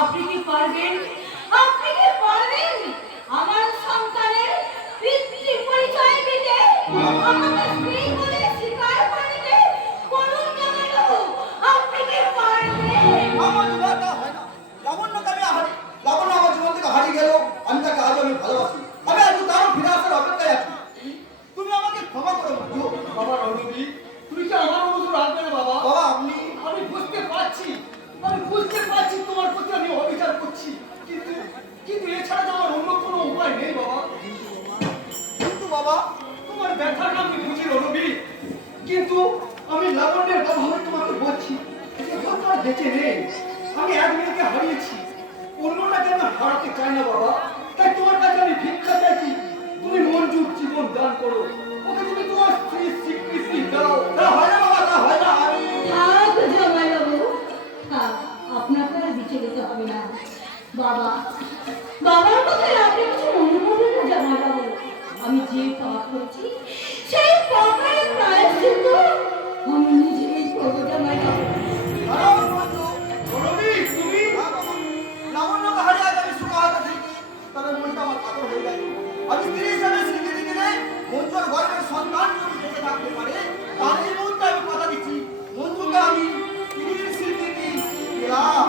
আপনি কি পারবেন? আপনি কি পারবেন আমার সন্তানের পিতৃ পরিচয় দিতে, আমাকে স্ত্রী বলে স্বীকার করে নিতে? বলুন না কেন, আপনি কি পারবেন? আমার জীবনটা হয় না, লাবণ্যকে আমি লাবণ্য আমার জীবন থেকে হারিয়ে গেল। আমি তাকে আজ আমি ভালোবাসি, আমি আজ তারও ফিরে আসার অপেক্ষায় আছি। তুমি আমাকে ক্ষমা করো মঞ্জু। বাবা রণবী, তুমি কি আমার মতো রাখবে না বাবা? বাবা আমি বুঝতে পারছি, আমি বুঝতে পারছি তোমার প্রতি আমি অবিচার করছি, কিন্তু কিন্তু এছাড়া তো আমার অন্য কোনো উপায় নেই বাবা। কিন্তু বাবা তোমার ব্যথাটা আমি বুঝি রণবী, কিন্তু আমি লাবণ্যের বাবা হয়ে তোমাকে বলছি এখন তো আর বেঁচে নেই। আমি এক মেয়েকে হারিয়েছি, অন্যটাকে আমি হারাতে চাই না বাবা। তাই তোমার কাছে আমি ভিক্ষা চাইছি, তুমি মঞ্জুর জীবন দান করো, ওকে তুমি তোমার স্ত্রীর স্বীকৃতি দাও। তা হয় না বাবা, তা হয় না। আমি থাক জামাইবাবু, থাক, আপনাকে আর বিচলিত হবে না। বাবা, বাবার কথায় আপনি কিছু মনে করবেন না জামাইবাবু। আমি যে পাপ করেছি সেই পাপের প্রায়শ্চিত্ত আমি নিজেই করবো জামাইবাবু। দাঁড়াও মঞ্জু। রণবী, তুমি হ্যাঁ বাবা, লাবণ্যকে হারিয়ে আজ আমি সুখা হতে ঠিকই, তবে মনটা আমার পাথর হয়ে যায়। আমি স্ত্রী হিসাবে স্বীকৃতি দিলে মঞ্জুর গর্ভের সন্তান যদি বেঁচে থাকতে পারে, তার এই মুহূর্তে আমি কথা দিচ্ছি মঞ্জুকে আমি স্ত্রীর স্বীকৃতি দিলাম।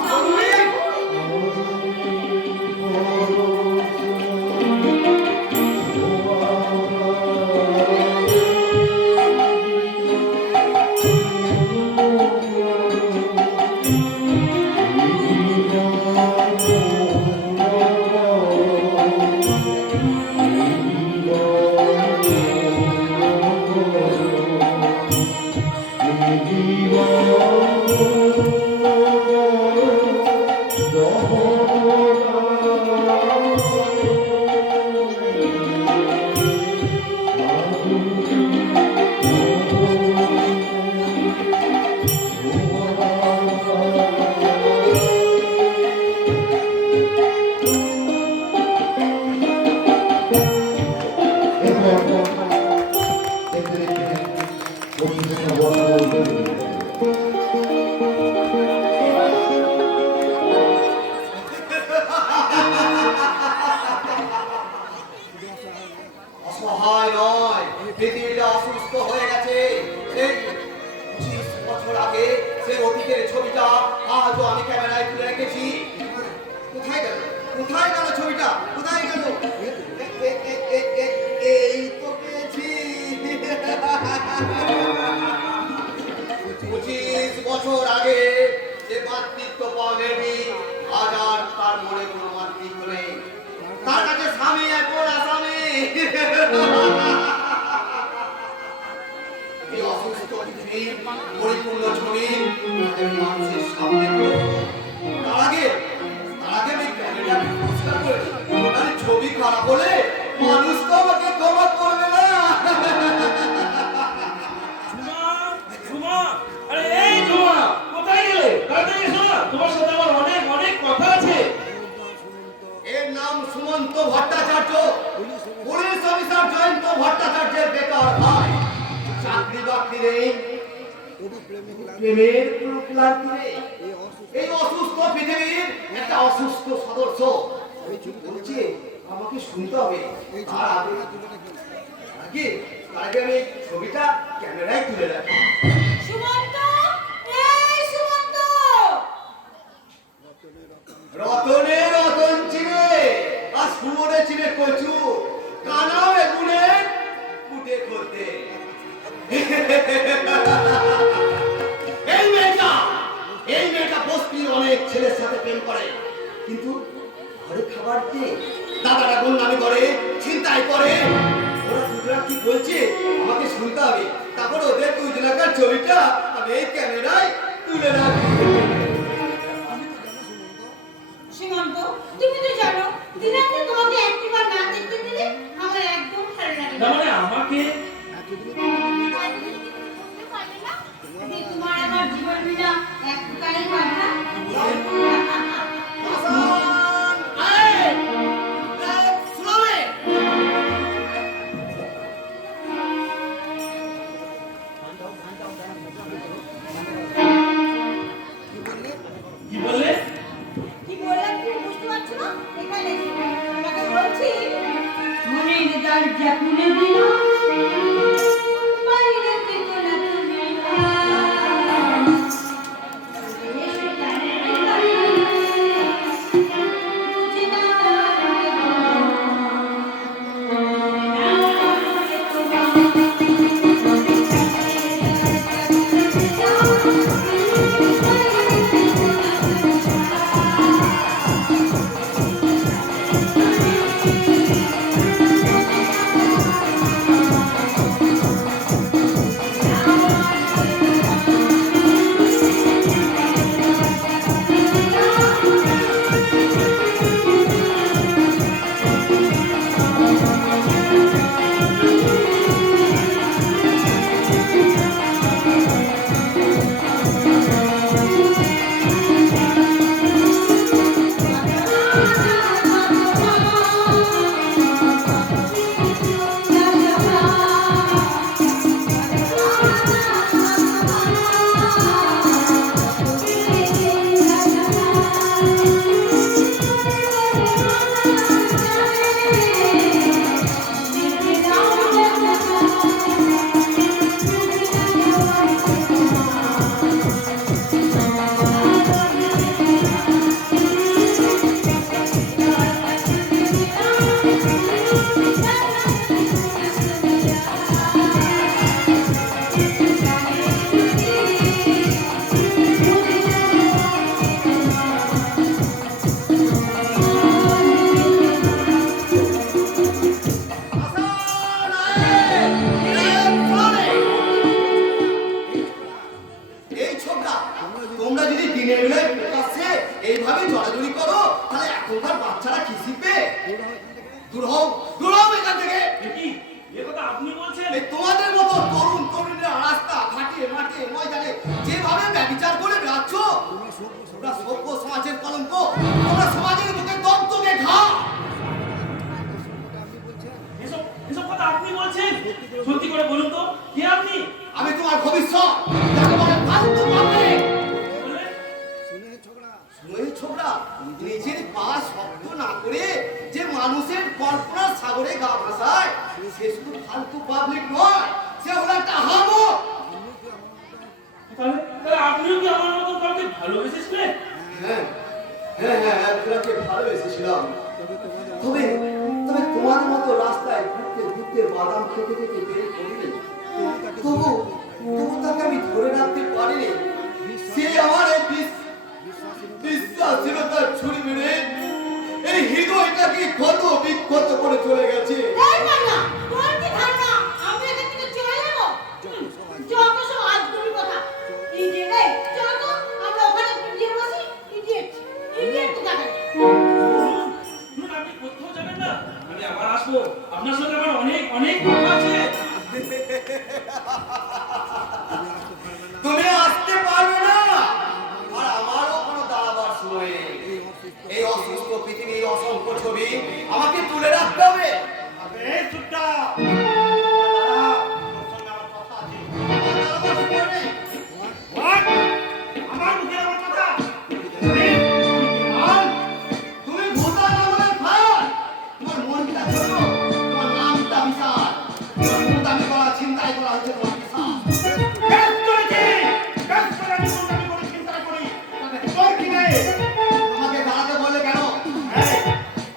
অসহায় নয়, পৃথিবীটা অসুস্থ হয়ে গেছে। সেই 25 বছর আগে সে অতীতের ছবিটা আজও আমি ক্যামেরায় তুলে রেখেছি। কোথায় গেল, কোথায় গেল ছবিটা, কোথায় গেল? এই তো পেয়েছি। 25 বছর আগে যে মাতৃত্ব পাওয়া মেয়েটি আজ আর তার মনে কোনো মাতৃত্ব নেই। তার কাছে স্বামী এখন আসামি। এই অসুস্থ পৃথিবীর পরিপূর্ণ ছবি আমি মানুষের সামনে তুলে ধরবো। তার আগে আমি ক্যামেরাটা পরিষ্কার করে নিই। তাহলে ছবি খারাপ হলে মানুষ তো আমাকে ক্ষমা করবে না। ঝুমা, আরে এই ঝুমা, কোথায় গেলে? তাড়াতাড়ি এসো না, তোমার সাথে আমার অনেক অনেক কথা আছে। এর নাম সুমন্ত ভট্টাচার্য, পুলিশ অফিসার জয়ন্ত ভট্টাচার্যের বেকার ভাই। চাকরি বাকরি নেই, প্রেমের কোনো ক্লান্তি নেই। এই অসুস্থ পৃথিবীর একটা অসুস্থ সদস্য বলছে আমাকে শুনতে হবে। তার আগে আমি ছবিটা ক্যামেরায় তুলে রাখি। সুমন্ত, এই সুমন্ত! রতনে রতন চিনে আর সুমনে চিনে কচু, কানা বেগুনে কুটে করতে। এই মেয়েটা বস্তির অনেক ছেলের সাথে প্রেম করে, কিন্তু ঘরে খাবার দিয়ে দাদাটা গুন্ডামি করে, ছিনতাই করে। ওরা দুজনা কি বলছে আমাকে শুনতে হবে, তারপর ওদের দুজনাকার ছবিটা আমি এই ক্যামেরায় তুলে রাখি। সুমন্ত, তুমি তো জানো দিনাকে তোমাকে একটিবার না দেখতে দিলে আমার একদম ভালো লাগে না না। মানে আমাকে তোমার আমার জীবন বিনা একটাই কথা। কি বললে? কি বললে? এখানে তোমাকে বলছি মনের দরজা খুলে দিল বাইরে থেকে না তুমি এসে টানে বুঝি না এই ছোকরা, তোমরা যদি দিনের বেলায় প্রকাশ্যে এইভাবে জড়াজড়ি করো তাহলে এখনকার বাচ্চারা কি শিখবে? দূর হও এখান থেকে। কি এ কথা আপনি বলছেন? এই তোমাদের মতো তরুণ তরুণীরা রাস্তা ঘাটে মাঠে ময়দানে যেভাবে ব্যভিচার করে বেড়াচ্ছ, তোমরা সভ্য সমাজের কলঙ্ক, তোমরা সমাজের বুকে দগদগে ঘা। এসব এসব কথা আপনি বলছেন? সত্যি করে বলুন তো, কে আপনি? আমি তোমার ভবিষ্যৎ, যাকে বলে ফালতু পাবলিক। বললেন? ওই ছোকরা নিজের পা শক্ত না করে যে মানুষের কল্পনার সাগরে গা ভাসায়, সে শুধু ফালতু পাবলিক নয়, সে হলো একটা হামো। তাহলে আপনিও কি আমার মতো কাউকে ভালোবেসেছিলেন? হ্যাঁ, একজনকে ভালোবেসেছিলাম। তবে তোমাদের মতো রাস্তায় ঘুরতে ঘুরতে বাদাম খেতে খেতে বের করিনি। তবু তাকে আমি ধরে রাখতে পারিনি। সে আমার এই বিশ্বাসহীনতার ছুরি মেরে এই হৃদয়টাকে ক্ষত বিক্ষত করে চলে গেছে। এই মান্না, তোর কি ধারণা আমি এখান থেকে চলে যাব? যত সব আজগুবি কথা। এই জায়গায় চলো তো আমরা ওখানে গিয়ে বসি। ইডিয়েট কোথাকার। শুনুন, আপনি কোথাও যাবেন না, আমি আবার আসবো। আপনার সঙ্গে আমার অনেক অনেক কথা আছে। তুমি আসতে পারবে না, আর আমারও কোনো দাঁড়াবার সময় নেই। এই অসুস্থ পৃথিবীর অসংখ্য ছবি আমাকে তুলে রাখতে হবে। এই চুপটা আমার মুখে আমার কথা তুমি ভোটা নামের ফাল, তোমার মনটা ছোট, তোমার নামটা বিশাল, তোমার মুদামি করা চিন্তাই করা হচ্ছে তোমার বিশাল। আমাকে দাঁড়াতে বলে কেন?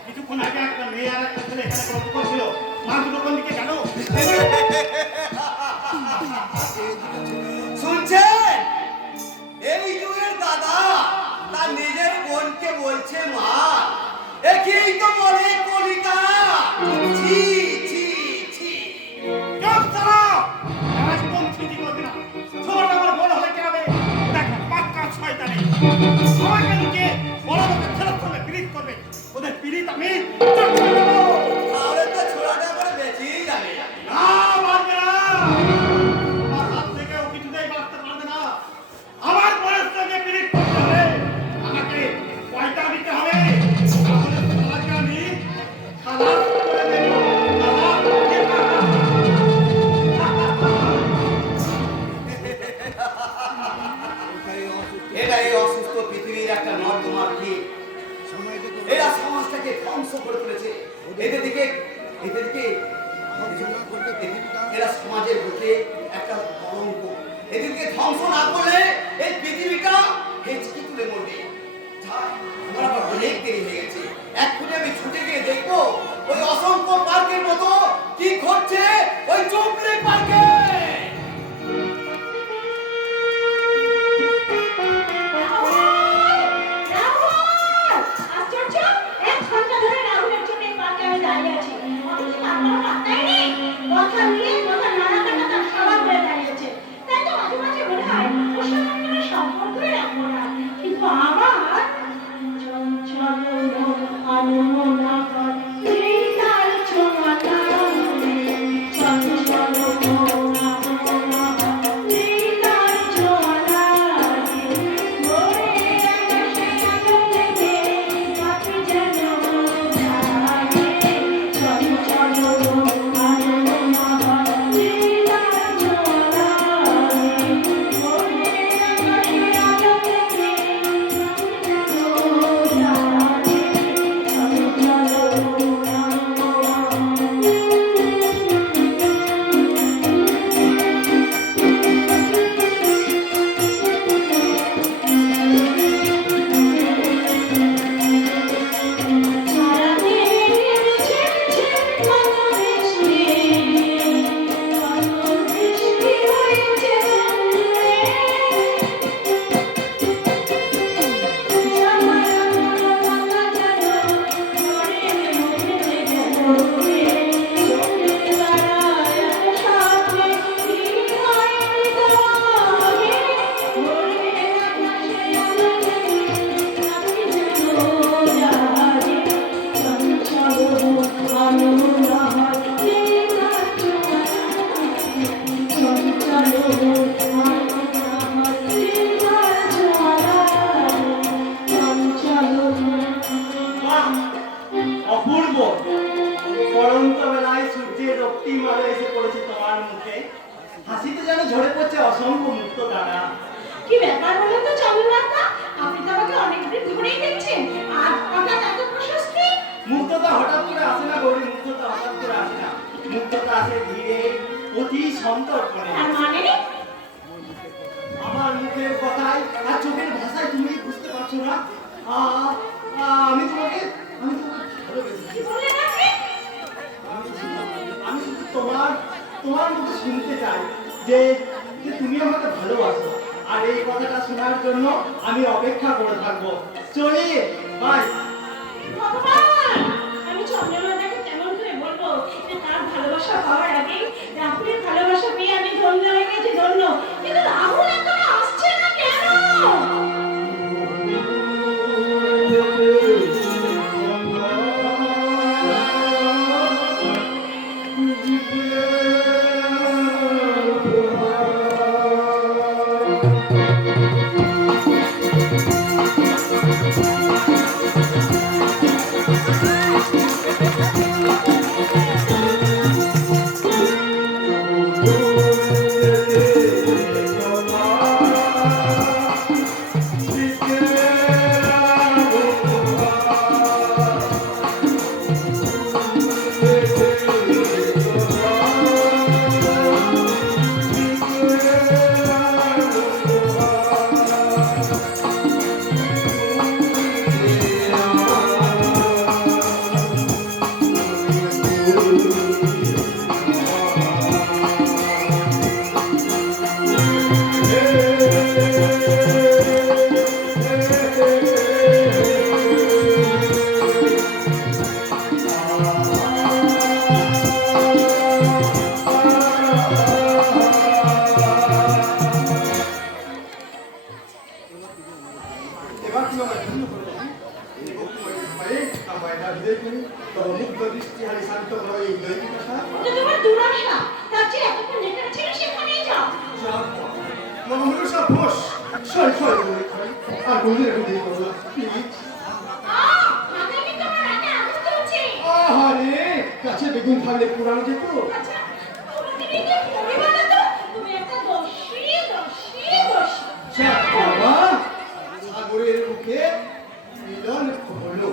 কিছুক্ষণ আগে একটা মেয়ে আর একটা ছেলে এখানে গল্প করছিল, মা দুটো কোন দিকে জানো? শুনছেন? এই যুগের দাদা তার নিজের বোনকে বলছে মা। একেই তো বলে কলিতা। ছি ছি ছি। চুপ করো! একদম ছিটি করবি না। ছোট আমার বড় হলে কি হবে? দেখ, পাক্কা শয়তানি। আমাকে লুকিয়ে বড় লোকের ছেলের সঙ্গে পিরিত করবে। ওদের পিরিত আমি চুপ করে দেবো। তাহলে তো ছোড়াটা করে বেঁচেই যাবে। না, বাঁচবে না। আমার হাত থেকে ও কিছুতেই বাঁচতে পারবে না। আমার বরের সঙ্গে পিরিত করতে হবে। আমাকে পয়সা দিতে হবে। তাহলে তোমাকে আমি খালাস করে দেব। খালাস। এটা এই অসুস্থ পৃথিবীর একটা নর্দমার কি? এরা সমাজ ধ্বংস করে তুলেছে। এদের দিকে এরা সমাজের বুকে একটা কলঙ্ক। এদেরকে ধ্বংস না করলে এই পৃথিবীটা হেঁচকি তুলে মরবে। আমার আবার অনেক দেরি হয়ে গেছে, এক্ষুনি আমি ছুটে গিয়ে দেখবো ওই অসংখ্য পার্কের মতো কি ঘটছে ওই চুপড়ি পার্কে। আশ্চর্য, 1 ঘন্টা ধরে রাহুলের জন্য এই পার্কে আমি দাঁড়িয়ে আছি। অথচ তার কোনো পাত্তাই নেই। কথা নিয়ে কথা নাড়া কাটা তার স্বভাব হয়ে দাঁড়িয়েছে। তাই তো মাঝে মাঝে মনে হয় ওর সঙ্গে আমি কোনো সম্পর্কই রাখবো না। কিন্তু আমার চঞ্চল মন আনমনা হয়, এই তার ছোঁয়া লাগে। চঞ্চল মন আনমনা হয়, এই তার ছোঁয়া লাগে। ভোরে আকাশে আলো লেগে পাখি যেন জাগে। চঞ্চল মন আনমনা হয়, এই তার ছোঁয়া লাগে। ভোরে আকাশে আলো লেগে অপূর্ব পরন্ত বেলায় সূর্যের রক্তিম আলো এসে পড়েছে তোমার মুখে। হাসিতে যেন ঝরে পড়ছে অসংখ্য মুক্ত দানা। কি ব্যাপার বলুন তো চন্দ্রলতা, আপনি তো আমাকে অনেকদিন ধরেই দেখছেন, আর আপনার এত প্রশস্তি। মুক্ততা হঠাৎ করে আসে না গৌরী, মুক্ততা হঠাৎ করে আসে না। মুক্ততা আসে ধীরে, অতি সন্তর্পণে। আর মানে আমার মুখের কথায় আর চোখের ভাষায় তুমি বুঝতে পারছো না। আমি তোমাকে ভালোবেসেছি। কি বললেন আপনি? আমি শুধু তোমার মুখে শুনতে চাই যে যে তুমি আমাকে ভালোবাসো, আর এই কথাটা শোনার জন্য আমি অপেক্ষা করে থাকবো। চলি, বাই। ভগবান, আমি চন্দ্রলতাকে কেমন করে বলবো যে তার ভালোবাসা পাওয়ার আগেই রাহুলের ভালোবাসা পেয়ে আমি ধন্য হয়ে গেছি, ধন্য। কিন্তু রাহুল এখনো আসছে না কেন? এবার তুমি আমার ধন্য করে দাও। এই ভক্তিময় সময়ে আমায় না হৃদয় করি, তব মুগ্ধ দৃষ্টি হারি শান্ত করো এই দৈনিক আশা। এটা তোমার দুরাশা, তার চেয়ে এতক্ষণ যেখানে ছিল সেখানেই যাও। মহামনুষা ফোস, সই সই বলে খাই, আর বলে রেখে দিয়ে করো, প্লিজ। মাথায় কিন্তু আমার রাগে আগুন জ্বলছে। আহারে, কাছে বেগুন থাকলে পুরানো যেত। আচ্ছা, তুমি কি পরিবারে তো তুমি একটা দোষী, দোষী, দোষী। যাক বাবা, সাগরের বুকে মিলন হলো।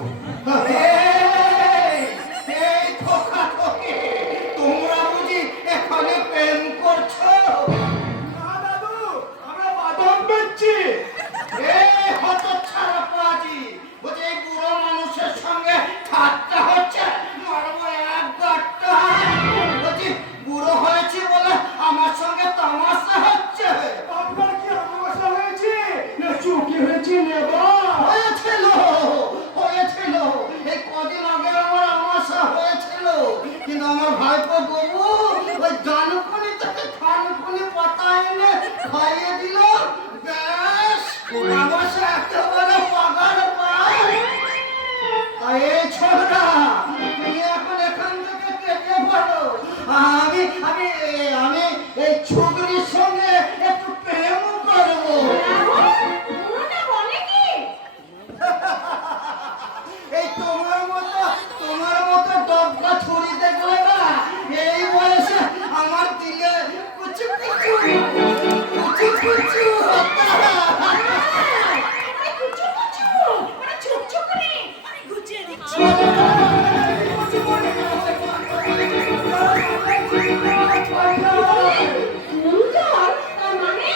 এই ছোটরা, তুমি এখন এখান থেকে কেটে পড়ো। আমি আমি আমি এই ছুকরির সঙ্গে একটু প্রেম করবো। বুড়োটা বলে কি? এই তোমার মতো ডবকা ছুরি দেখলে না এই বয়সে আমার দিলে কুচু কুচু কুচু কুচু হতা। আরে কুচু কুচু, মানে চুপ চুপ করে। আরে গুছিয়ে দিচ্ছি। কুঞ্জন, তার মানে?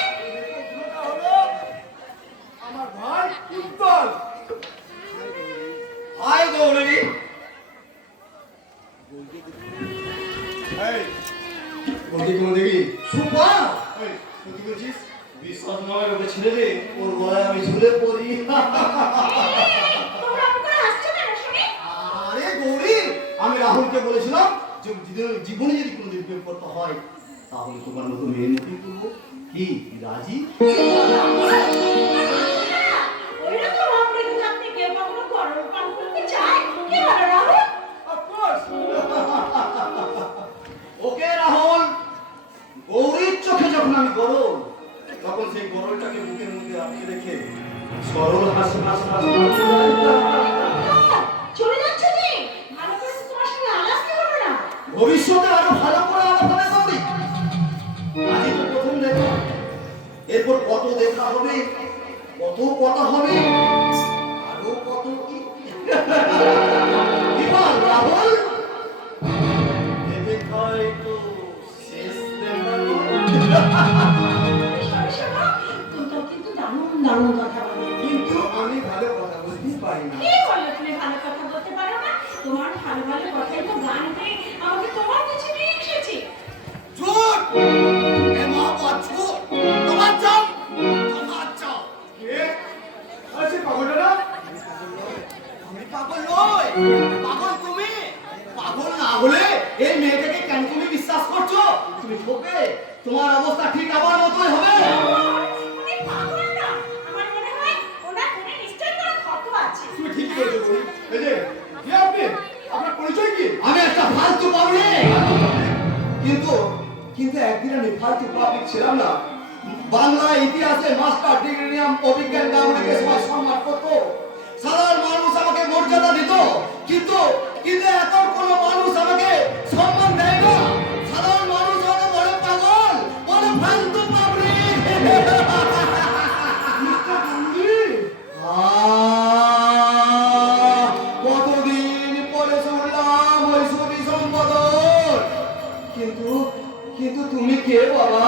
আমার ভাই কুন্তল। হাই গৌরী। দেখি সুপা কি বলছিস? বিশ্বাস নয় ওকে ছেড়ে দে, ওর গলায় আমি ঝুলে পড়ি। তোমরা আমাকে হাসছো কেন শুনি? আরে গৌরী, আমি রাহুলকে বলেছিলাম যে জীবনে যদি কোনোদিন প্রেম করতে হয় তাহলে তোমার মতো মেয়ে মুখী করবো। কি রাজি? ওইরকম অমৃত থাকতে কেউ কখনো গরম পান করতে চায়? কি বলো রাহুল? ওকে রাহুল, গৌরীর চোখে যখন আমি গরল, তখন সেই গরলটাকে বুকের মধ্যে আটকে রেখে সরল হাসি হাসি হাসি চলে যাচ্ছ যে? ভালো করে তো তোমার সঙ্গে আলাপ করবো না। ভবিষ্যতে আরো ভালো করে আলোচনা করবি। আজই তো প্রথম দেখা, এরপর কত দেখা হবে, কত কথা হবে, আরো কত কি। কি বল রাহুল? এ দেখাই তো শেষ দেখা নয়। শোনো, তোমরা কিন্তু দারুণ দারুণ কথা বলে। কিন্তু আমি ভালো কথা বলতে পারি না। কি বললে তুমি ভালো কথা বলতে পারো না? তোমার ভালো ভালো কথাই তো গান হয়ে আমাকে তোমার কাছে নিয়ে এসেছি। ঝুট! এ মহাপদ ঝুট! তোমার চাও? তোমার চাও? কে? আছে পাগলটা? আমি পাগল নই, পাগল তুমি। পাগল না হলে এই মেয়েটাকে কেন তুমি বিশ্বাস করছো? তুমি ঠকবে, তোমার অবস্থা ঠিক আমার মতোই হবে। উনি পাগল না। আমার মনে হয় ওনার মনে নিশ্চয়ই কোনো ক্ষত আছে। তুমি ঠিকই বলেছো গৌরী। এই যে কে আপনি? আপনার পরিচয় কি? আমি একটা ফালতু পাবলিক। কিন্তু কিন্তু একদিন আমি ফালতু পাবলিক ছিলাম না। বাংলা ইতিহাসে মাস্টার ডিগ্রি নিয়ে অভিজ্ঞান গামুনিকে সবাই সম্মান করতো। সাধারণ মানুষ আমাকে মর্যাদা দিত। কিন্তু কিন্তু এখন কোনো মানুষ আমাকে সম্মান দেয় না। সাধারণ মানুষ আমাকে বলে পাগল, বলে ফালতু পাবলিক। মিস্টার গাঙ্গুলি। কতদিন পরে শুনলাম ওই ছবি সম্পাদক। কিন্তু কিন্তু তুমি কে বাবা?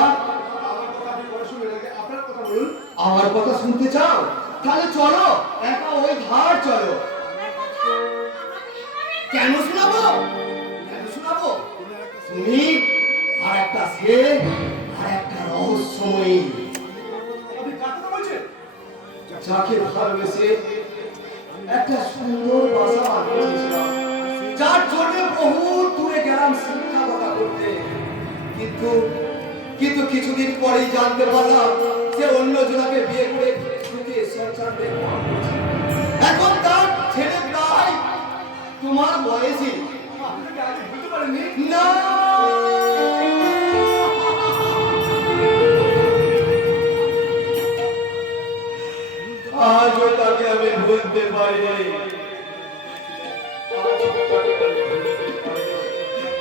আমার কথা আপনি পরে শুনবেন আগে আপনার কথা বলুন। আমার কথা শুনতে চাও? তাহলে চলো একা ওই ধার চলো। আপনার কথা আমাকে শোনাবেন? কেন শোনাবো? কেন শোনাবো? তুমি আর একটা সে আর একটা রহস্যময়ী, আপনি কার কথা বলছেন? যাকে ভালোবেসে একটা সুন্দর বাসা বানিয়েছিলাম, যার জন্য বহু দূরে গেলাম শিক্ষকতা করতে। কিন্তু কিন্তু কিছুদিন পরেই জানতে পারলাম সে অন্য জনকে বিয়ে করে সুখে সংসার দেখভাল করছে। এখন তার ছেলে প্রায় তোমার বয়সী। আপনি কি আগে বুঝতে পারেননি? না, আজও তাকে আমি ভুলতে পারিনি।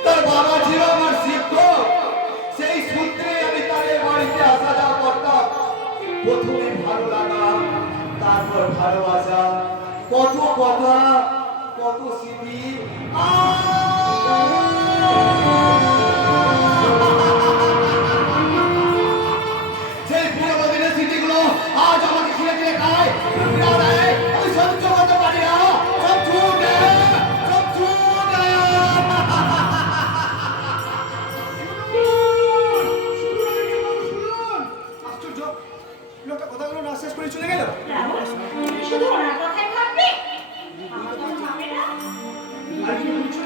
তার বাবা ছিল আমার শিক্ষক, সেই সূত্রে আমি তাদের বাড়িতে আসা যাওয়া করতাম। প্রথমে ভালো লাগা, তারপর ভালোবাসা, কত কথা, কত স্মৃতি। সেই পুরোনো দিনের স্মৃতিগুলো আজ আমাকে ছিঁড়ে ছিঁড়ে খায়, পীড়া দেয়। আমি সহ্য করতে পারি না। সব ছুটে, সব ছুটে। আশ্চর্য, লোকটা কথাগুলো না শেষ করে চলে গেল। রাহুল, শুধু ওনার কথাই ভাববে? আমার কথা ভাবে না? আর কি বলছিল?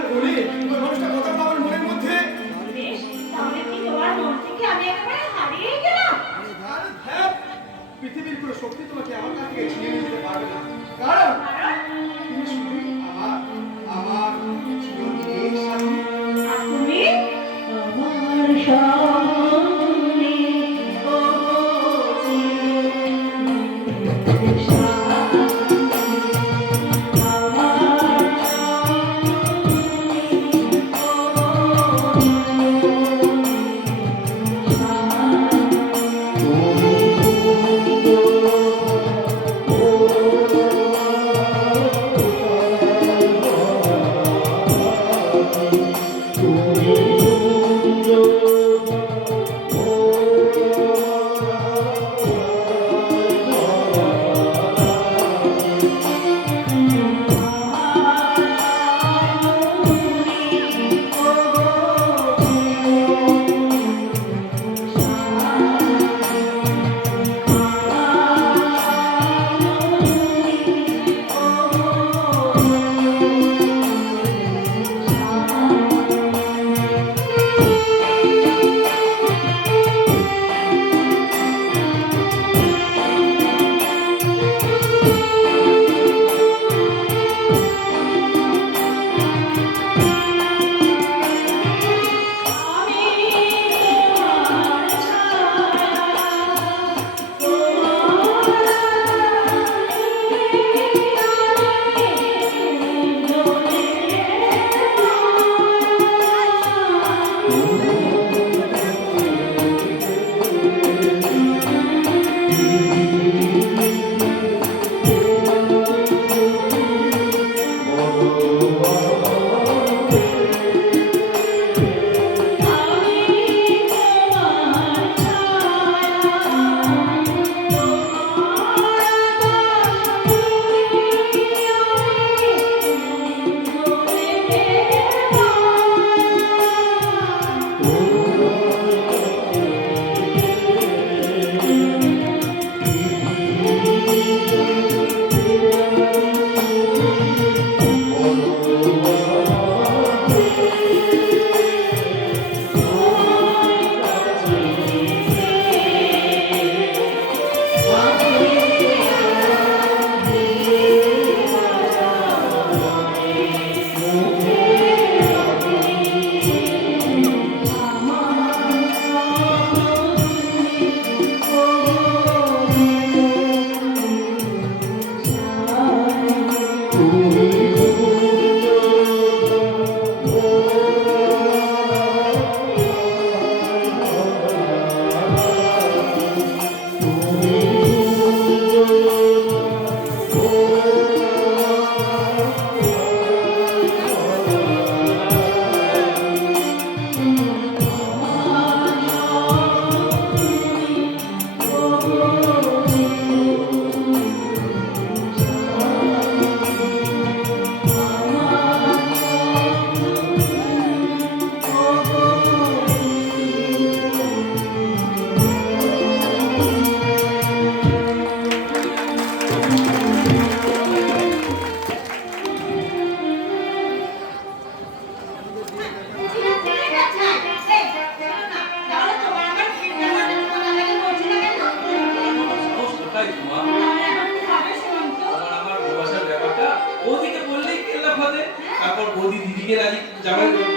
করাতে, তারপর বৌদি দিদিকে রাজি জামাই করবে,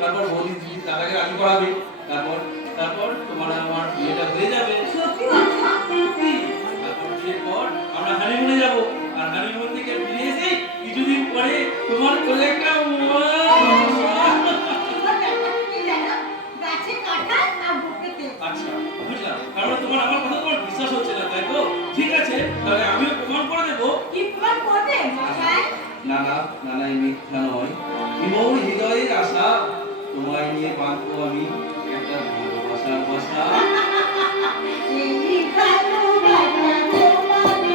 তারপর বৌদি দিদি দাদাকে রাজি করাবে, তারপর তারপর তোমার আমার বিয়েটা হয়ে যাবে। সত্যি কথা? সত্যি। তারপর বিয়ের পর আমরা হানিমুনে যাব, আর হানিমুন থেকে ফিরে এসে কিছুদিন পরে তোমার কোলে একটা তোমার ব্যাপারটা কি জানো? গাছে কাঁঠাল আর বুকে তেল। আচ্ছা বুঝলাম, তারপরে তোমার আমার কথা তোমার বিশ্বাস হচ্ছে না তাই তো? ঠিক আছে, তাহলে আমিও প্রমাণ করে দেবো। কি প্রমাণ করবে মশাই? না না না না, এই মিথ্যা নয়, বিমল হৃদয়ের আশা, তোমায় নিয়ে বাঁধবো আমি একটা ভালোবাসার বাসা। এই ভালোবাসা তোমাকে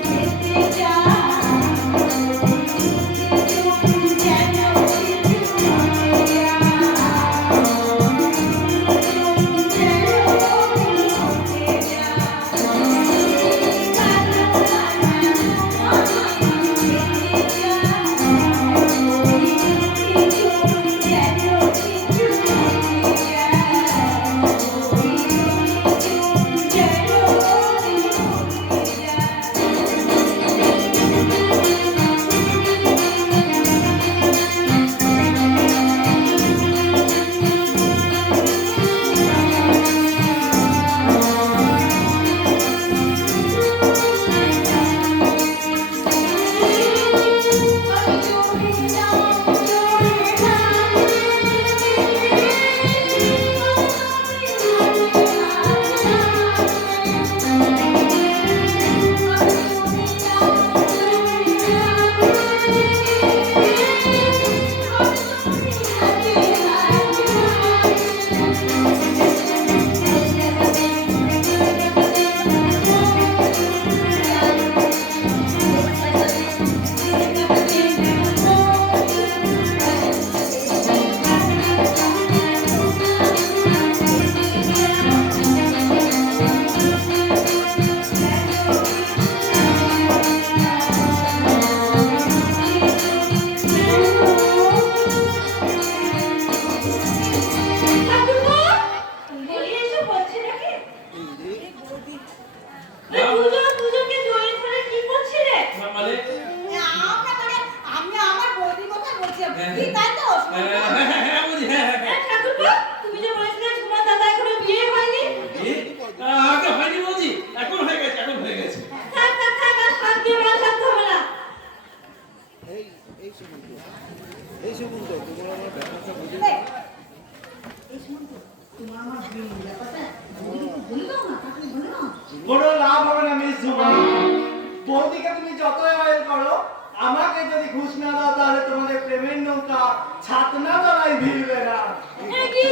পেতে চাই। যেন কিছু হয়ে যায়। মানে আমি আমার বৌদির কথা বলছিলাম কি তাই তো? হ্যাঁ বুঝি, হ্যাঁ হ্যাঁ হ্যাঁ। ঠাকুরপো, তুমি যে বলেছিলে তোমার দাদা এখনো বিয়ে হয়নি। এ, আগে হয়নি বলছি, এখন হয়ে গেছে, এখন হয়ে গেছে। থাক থাক থাক, আর হাত দিয়ে মাল থাকতে হবে না। এই এই শুনুন তো, এই শুনুন তো, তোমার আমার ব্যাপারটা বুঝে এই শুনুন তো, তোমার আমার বিয়ে ব্যাপারটা বৌদিকে বলে দাও না, তাকে বলে দাও। কোনো লাভ হবে না মিস ঝুমা। বৌদিকে তুমি যতই অয়েল করো, আমাকে যদি ঘুষ না দাও তাহলে তোমাদের প্রেমের নৌকা ছাতনা তলায় ভিড়বে না। কি